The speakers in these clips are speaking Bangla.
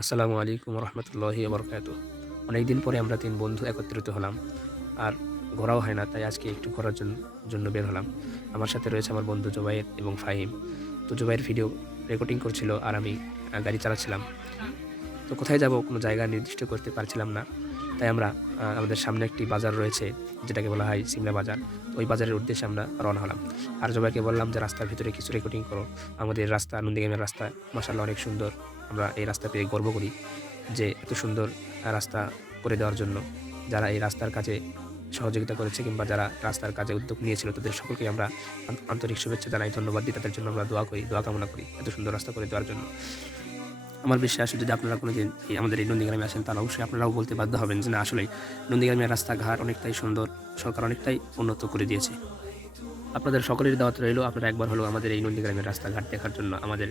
আসসালামু আলাইকুম রহমতুল্লাহি বরকাত। অনেকদিন পরে আমরা ৩ বন্ধু একত্রিত হলাম। আর ঘোরাও হয় না, তাই আজকে একটু ঘোরার জন্য বের হলাম। আমার সাথে রয়েছে আমার বন্ধু জুবায়ের এবং ফাহিম। তো জুবায়ের ভিডিও রেকর্ডিং করছিল আর আমি গাড়ি চালাচ্ছিলাম। তো কোথায় যাব কোনো জায়গা নির্দিষ্ট করতে পারছিলাম না। তাই আমরা আমাদের সামনে একটি বাজার রয়েছে, যেটাকে বলা হয় সিমলা বাজার। তো ওই বাজারের উদ্দেশ্যে আমরা রওনা হলাম। আর জুবায়েরকে বললাম যে রাস্তার ভিতরে কিছু রেকর্ডিং করো। আমাদের রাস্তা নন্দীগ্রামের রাস্তা মাশাআল্লাহ অনেক সুন্দর। আমরা এই রাস্তা পেয়ে গর্ব করি যে এত সুন্দর রাস্তা করে দেওয়ার জন্য যারা এই রাস্তার কাজে সহযোগিতা করেছে কিংবা যারা রাস্তার কাজে উদ্যোগ নিয়েছিল তাদের সকলকে আমরা আন্তরিক শুভেচ্ছা জানাই, ধন্যবাদ দিই। তাদের জন্য আমরা দোয়া কামনা করি এত সুন্দর রাস্তা করে দেওয়ার জন্য। আমার বিশ্বাস যদি আপনারা কোনোদিন আমাদের এই নন্দীগ্রামে আসেন তাহলে অবশ্যই আপনারাও বলতে বাধ্য হবেন যে না, আসলেই নন্দীগ্রামের রাস্তাঘাট অনেকটাই সুন্দর, সরকার অনেকটাই উন্নত করে দিয়েছে। আপনাদের সকলের দাওয়াত রইল, আপনারা একবার হলেও আমাদের এই নন্দীগ্রামের রাস্তাঘাট দেখার জন্য আমাদের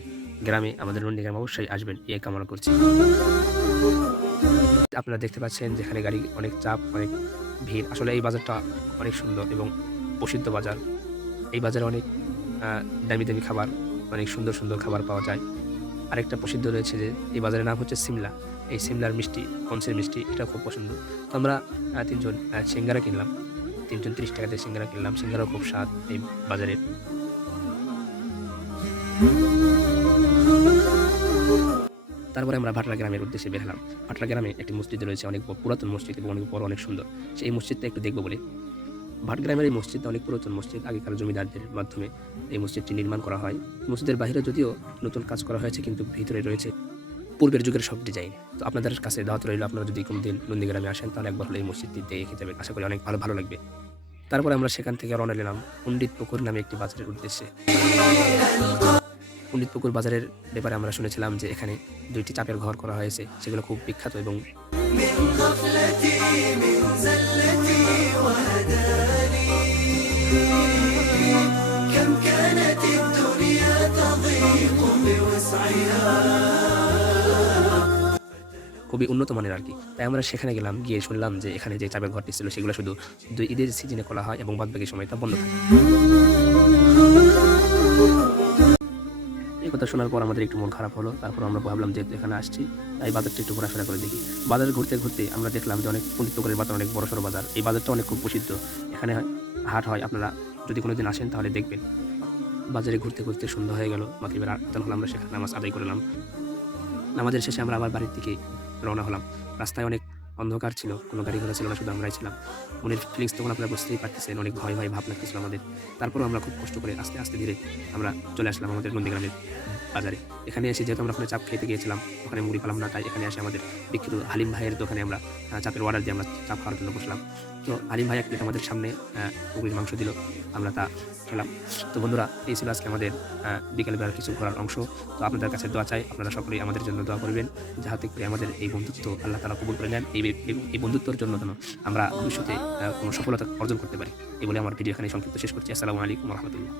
গ্রামে, আমাদের নন্দীগ্রামে অবশ্যই আসবেন, এই কামনা করছি। আপনারা দেখতে পাচ্ছেন যেখানে গাড়ি অনেক চাপ, অনেক ভিড়। আসলে এই বাজারটা অনেক সুন্দর এবং প্রসিদ্ধ বাজার। এই বাজারে অনেক দামি খাবার, অনেক সুন্দর খাবার পাওয়া যায়। আরেকটা প্রসিদ্ধ রয়েছে যে এই বাজারের নাম হচ্ছে সিমলা। এই সিমলার মিষ্টি, পঞ্চের মিষ্টি, এটা খুব পছন্দ। তো আমরা ৩ জন সিঙ্গারা কিনলাম। ৩ জন ৩০ টাকা দিয়ে সিঙ্গারা কিনলাম। সিঙ্গারাও খুব স্বাদ এই বাজারের। তারপরে আমরা ভাটরা গ্রামের উদ্দেশ্যে বের হলাম। ভাটরা গ্রামে একটি মসজিদ রয়েছে, অনেক পুরাতন মসজিদ এবং অনেক বড়, অনেক সুন্দর। সেই মসজিদটা একটু দেখব বলে। ভাট গ্রামের এই মসজিদটা অনেক পুরাতন মসজিদ। আগেকার জমিদারদের মাধ্যমে এই মসজিদটি নির্মাণ করা হয়। মসজিদের বাহিরে যদিও নতুন কাজ করা হয়েছে, কিন্তু ভিতরে রয়েছে পূর্বের যুগের সব ডিজাইন। তো আপনাদের কাছে দাওয়াত রইল, আপনারা যদি কোনোদিন নন্দীগ্রামে আসেন তাহলে একবার হলে এই মসজিদটি দেখে যাবেন। আশা করি অনেক ভালো লাগবে। তারপরে আমরা সেখান থেকে রওনা দিলাম পণ্ডিত পুকুর নামে একটি বাজারের উদ্দেশ্যে। পণ্ডিত পুকুর বাজারের ব্যাপারে আমরা শুনেছিলাম যে এখানে ২টি চাপের ঘর করা হয়েছে, সেগুলো খুব বিখ্যাত এবং খুবই উন্নত মানের আর কি। তাই আমরা সেখানে গেলাম, গিয়ে শুনলাম যে এখানে যে চাপের ঘরটি ছিল সেগুলো শুধু ঈদের সিজনে খোলা হয় এবং বাদবাকি সময় তা বন্ধ থাকে। এই কথা শোনার পর আমাদের একটু মন খারাপ হলো। তারপর আমরা ভাবলাম যেহেতু এখানে আসছি, তাই বাজারটা একটু ঘোরাফেরা করে দেখি। বাজার ঘুরতে আমরা দেখলাম যে অনেক পণ্ডিত পুকুরের বাজার অনেক বড়সড় বাজার। এই বাজারটা অনেক খুব প্রসিদ্ধ। এখানে হাট হয়, আপনারা যদি কোনোদিন আসেন তাহলে দেখবেন। বাজারে ঘুরতে সন্ধ্যা হয়ে গেল, মাগরিবের আজান হলো, আমরা সেখানে নামাজ আদায় করলাম। নামাজের শেষে আমরা আবার বাড়ির দিকে রওনা হলাম। রাস্তায় অনেক অন্ধকার ছিল, কোনো গাড়ি ঘোড়া ছিল না, শুধু আমরাই ছিলাম। মনের ফিলিংস তখন আপনারা বুঝতেই পারতেছেন, অনেক ভয় ভাব লাগতেছিল আমাদের। তারপরেও আমরা খুব কষ্ট করে আস্তে ধীরে আমরা চলে আসলাম আমাদের নন্দীগ্রামের বাজারে। এখানে এসে যেহেতু আমরা ওখানে চাপ খেতে গিয়েছিলাম, ওখানে মুড়ি পেলাম না, তাই এখানে এসে আমাদের বিখ্যাত হালিম ভাইয়ের দোকানে আমরা চাপের অর্ডার দিয়ে আমরা চাপ খাওয়ার জন্য বসলাম। তো হালিম ভাই এক প্লেট আমাদের সামনে মুরগির মাংস দিল, আমরা তা খেলাম। তো বন্ধুরা, এই ছিল আজকে আমাদের বিকেলবেলার কিছু ঘোরার অংশ। তো আপনাদের কাছে দোয়া চাই, আপনারা সকলেই আমাদের জন্য দোয়া করবেন, যাহাতে করে আমাদের এই বন্ধুত্ব আল্লাহ তাআলা কবুল করে নেন। এই বন্ধুত্বের জন্য যেন আমরা ভবিষ্যতে কোনো সফলতা অর্জন করতে পারি। এই বলে আমার ভিডিও এখানে সংক্ষিপ্ত শেষ করছি। আসসালামু আলাইকুম ওয়া রাহমাতুল্লাহ।